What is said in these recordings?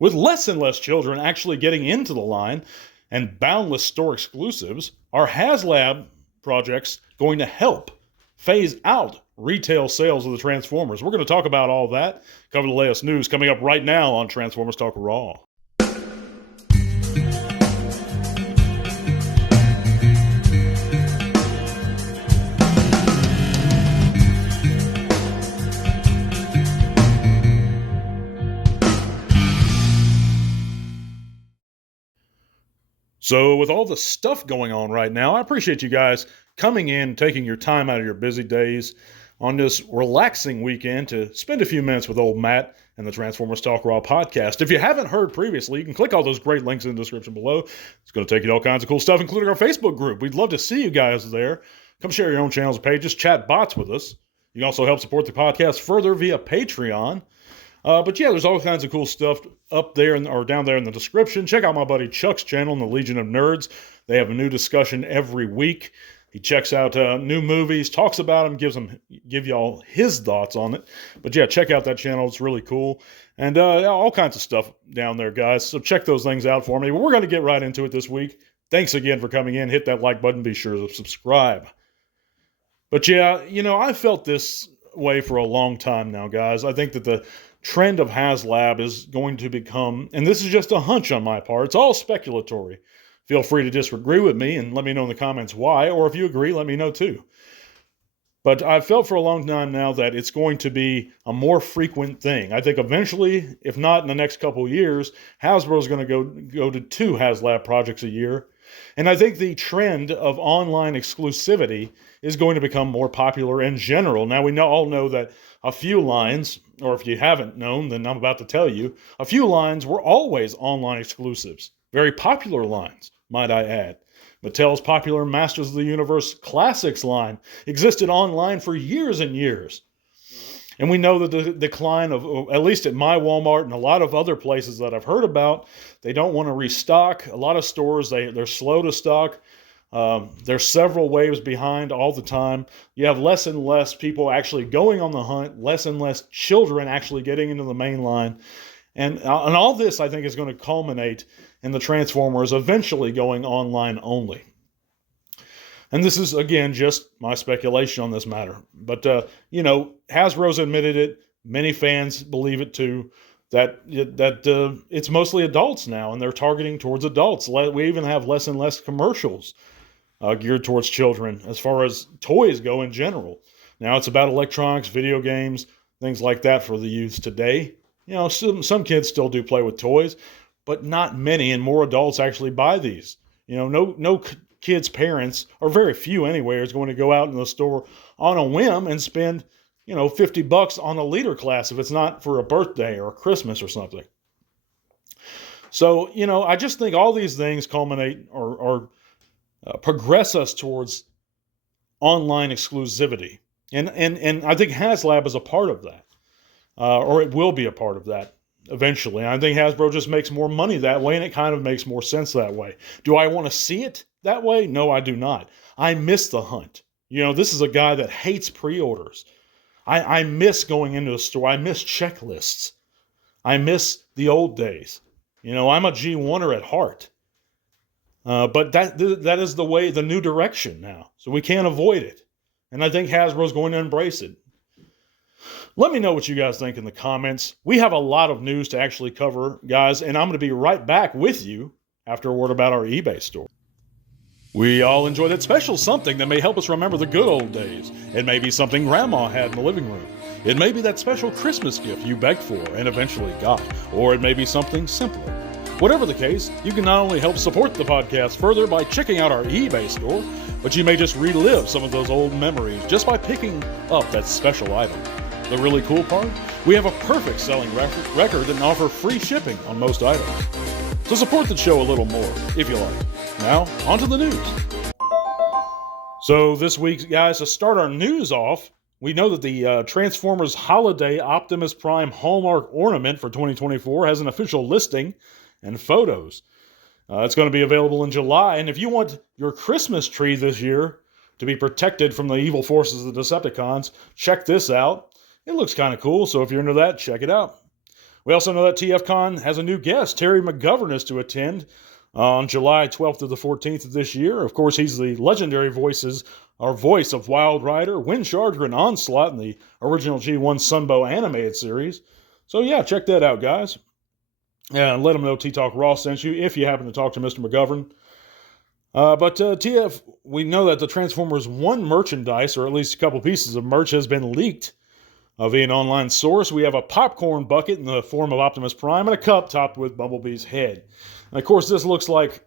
With less and less children actually getting into the line and boundless store exclusives, are HASLAB projects going to help phase out retail sales of the Transformers? We're going to talk about all that, cover the latest news coming up right now on Transformers Talk Raw. So with all the stuff going on right now, I appreciate you guys coming in, taking your time out of your busy days on this relaxing weekend to spend a few minutes with old Matt and the Transformers Talk Raw podcast. If you haven't heard previously, you can click all those great links in the description below. It's going to take you to all kinds of cool stuff, including our Facebook group. We'd love to see you guys there. Come share your own channels and pages, chat bots with us. You can also help support the podcast further via Patreon. But yeah, there's all kinds of cool stuff up there or down there in the description. Check out my buddy Chuck's channel, the Legion of Nerds. They have a new discussion every week. He checks out new movies, talks about them, give y'all his thoughts on it. But yeah, check out that channel. It's really cool. And all kinds of stuff down there, guys. So check those things out for me. But we're going to get right into it this week. Thanks again for coming in. Hit that like button. Be sure to subscribe. But yeah, I felt this way for a long time now, guys. I think that the trend of HASLAB is going to become, and this is just a hunch on my part, it's all speculatory. Feel free to disagree with me and let me know in the comments why, or if you agree, let me know too. But I've felt for a long time now that it's going to be a more frequent thing. I think eventually, if not in the next couple of years, Hasbro is going to go to 2 HASLAB projects a year. And I think the trend of online exclusivity is going to become more popular in general. Now, we all know that a few lines, or if you haven't known, then I'm about to tell you, a few lines were always online exclusives. Very popular lines, might I add. Mattel's popular Masters of the Universe Classics line existed online for years and years. And we know that the decline of, at least at my Walmart and a lot of other places that I've heard about, they don't want to restock. A lot of stores, they're slow to stock. There's several waves behind all the time. You have less and less people actually going on the hunt, less and less children actually getting into the main line. And all this, I think, is going to culminate in the Transformers eventually going online only. And this is, again, just my speculation on this matter. But, Hasbro's admitted it. Many fans believe it too, that it's mostly adults now, and they're targeting towards adults. We even have less and less commercials geared towards children as far as toys go in general. Now it's about electronics, video games, things like that for the youth today. Some kids still do play with toys, but not many, and more adults actually buy these. No kids' parents, or very few anyway, is going to go out in the store on a whim and spend, $50 on a leader class if it's not for a birthday or a Christmas or something. So, I just think all these things culminate or progress us towards online exclusivity. And I think HASLAB is a part of that, or it will be a part of that eventually. I think Hasbro just makes more money that way, and it kind of makes more sense that way. Do I want to see it that way? No, I do not. I miss the hunt. This is a guy that hates pre-orders. I miss going into a store. I miss checklists. I miss the old days. I'm a G1er at heart. But that is the new direction now. So we can't avoid it. And I think Hasbro's going to embrace it. Let me know what you guys think in the comments. We have a lot of news to actually cover, guys, and I'm going to be right back with you after a word about our eBay store. We all enjoy that special something that may help us remember the good old days. It may be something Grandma had in the living room. It may be that special Christmas gift you begged for and eventually got. Or it may be something simpler. Whatever the case, you can not only help support the podcast further by checking out our eBay store, but you may just relive some of those old memories just by picking up that special item. The really cool part? We have a perfect selling record and offer free shipping on most items. So support the show a little more, if you like. Now, on to the news. So this week, guys, to start our news off, we know that the Transformers Holiday Optimus Prime Hallmark Ornament for 2024 has an official listing and photos. It's going to be available in July, and if you want your Christmas tree this year to be protected from the evil forces of the Decepticons, check this out. It looks kind of cool, so if you're into that, check it out. We also know that TFCon has a new guest. Terry McGovern is to attend on July 12th to the 14th of this year. Of course, he's the legendary voice of Wild Rider, Windcharger, and Onslaught in the original G1 Sunbow animated series. So yeah, check that out, guys. And let him know T-Talk Raw sent you if you happen to talk to Mr. McGovern. But TF, we know that the Transformers 1 merchandise, or at least a couple pieces of merch, has been leaked via an online source. We have a popcorn bucket in the form of Optimus Prime and a cup topped with Bumblebee's head. And of course, this looks like,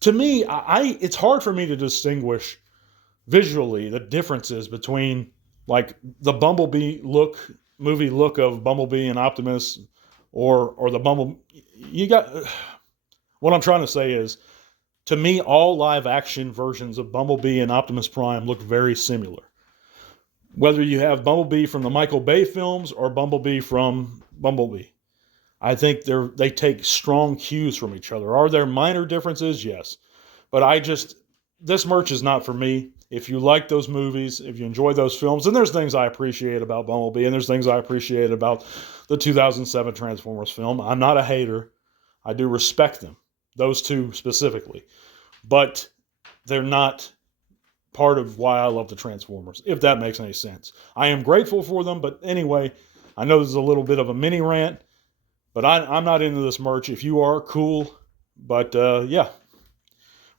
to me, it's hard for me to distinguish visually the differences between like the Bumblebee movie look of Bumblebee and Optimus, or the Bumblebee. What I'm trying to say is, to me, all live-action versions of Bumblebee and Optimus Prime look very similar. Whether you have Bumblebee from the Michael Bay films or Bumblebee from Bumblebee, I think they take strong cues from each other. Are there minor differences? Yes. But this merch is not for me. If you like those movies, if you enjoy those films, and there's things I appreciate about Bumblebee, and there's things I appreciate about the 2007 Transformers film. I'm not a hater. I do respect them, those two specifically. But they're not part of why I love the Transformers, if that makes any sense. I am grateful for them, but anyway, I know this is a little bit of a mini rant, but I'm not into this merch. If you are, cool. But yeah.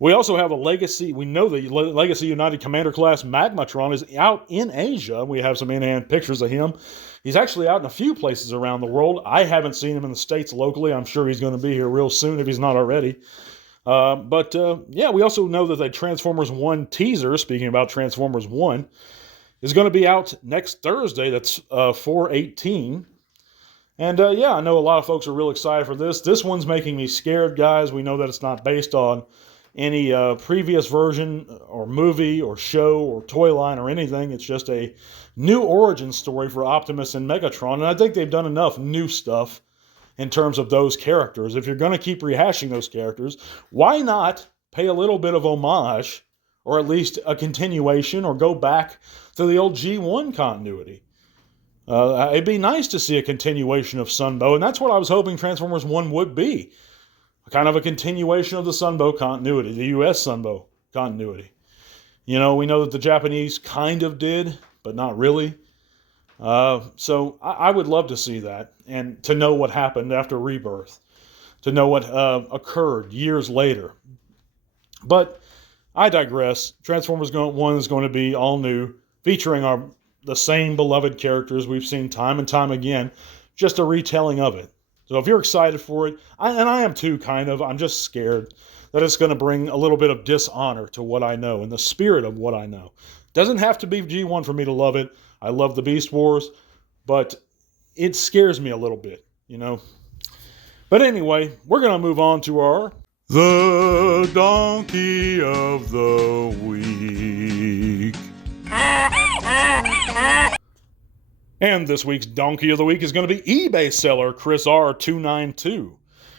We also have a Legacy. We know the Legacy United Commander Class Magmatron is out in Asia. We have some in-hand pictures of him. He's actually out in a few places around the world. I haven't seen him in the States locally. I'm sure he's going to be here real soon if he's not already. But yeah, we also know that the Transformers 1 teaser, speaking about Transformers 1, is going to be out next Thursday. That's 4/18. And yeah, I know a lot of folks are real excited for this. This one's making me scared, guys. We know that it's not based on any previous version or movie or show or toy line or anything. It's just a new origin story for Optimus and Megatron. And I think they've done enough new stuff in terms of those characters. If you're going to keep rehashing those characters, why not pay a little bit of homage, or at least a continuation, or go back to the old G1 continuity? It'd be nice to see a continuation of Sunbow, and that's what I was hoping Transformers 1 would be. Kind of a continuation of the Sunbow continuity, the US Sunbow continuity. You know, we know that the Japanese kind of did, but not really. So I would love to see that, and to know what happened after Rebirth, to know what occurred years later. But I digress. Transformers 1 is going to be all new, featuring the same beloved characters we've seen time and time again, just a retelling of it. So if you're excited for it, and I am too, kind of, I'm just scared that it's going to bring a little bit of dishonor to what I know and the spirit of what I know. Doesn't have to be G1 for me to love it. I love the Beast Wars, but it scares me a little bit, you know. But anyway, we're going to move on to The Donkey of the Week. And this week's Donkey of the Week is going to be eBay seller Chris R292.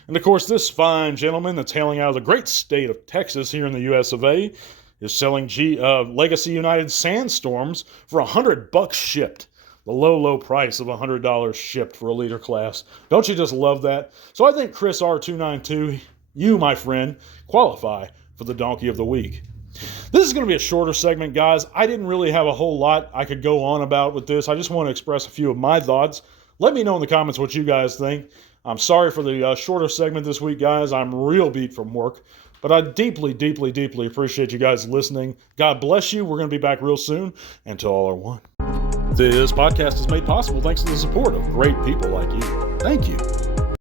And of course, this fine gentleman that's hailing out of the great state of Texas here in the US of A is selling Legacy United Sandstorms for $100 shipped. The low, low price of $100 shipped for a leader class. Don't you just love that? So I think Chris R292, you, my friend, qualify for the Donkey of the Week. This is going to be a shorter segment, guys. I didn't really have a whole lot I could go on about with this. I just want to express a few of my thoughts. Let me know in the comments what you guys think. I'm sorry for the shorter segment this week, guys. I'm real beat from work. But I deeply, deeply, deeply appreciate you guys listening. God bless you. We're going to be back real soon. And to all are one. This podcast is made possible thanks to the support of great people like you. Thank you.